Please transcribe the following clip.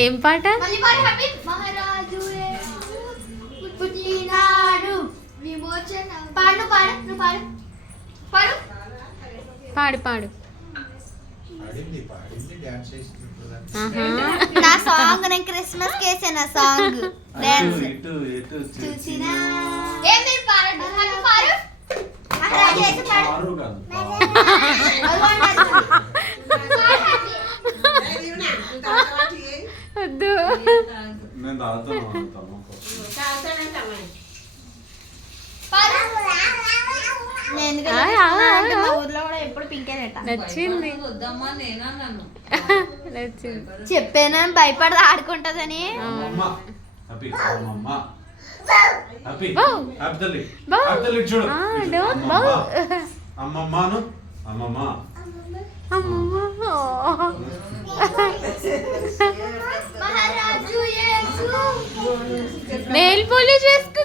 ఏం పాట? మహారాజు పుట్టినాడు విమోచన. పాడు పాడు నువ్వు పాడు పాడు పాడు పాడు. నా సాంగ్ నేను క్రిస్మస్ కేసే నా సాంగ్ డాన్స్ చూసినా ఏం మీరు పాడు పాడు మహారాజు అయితే పాడు వద్దు. నచ్చింది నచ్చింది. చెప్పాను భయపడదా ఆడుకుంటదని. నెయిల్ పాలిష్ చేసుకో.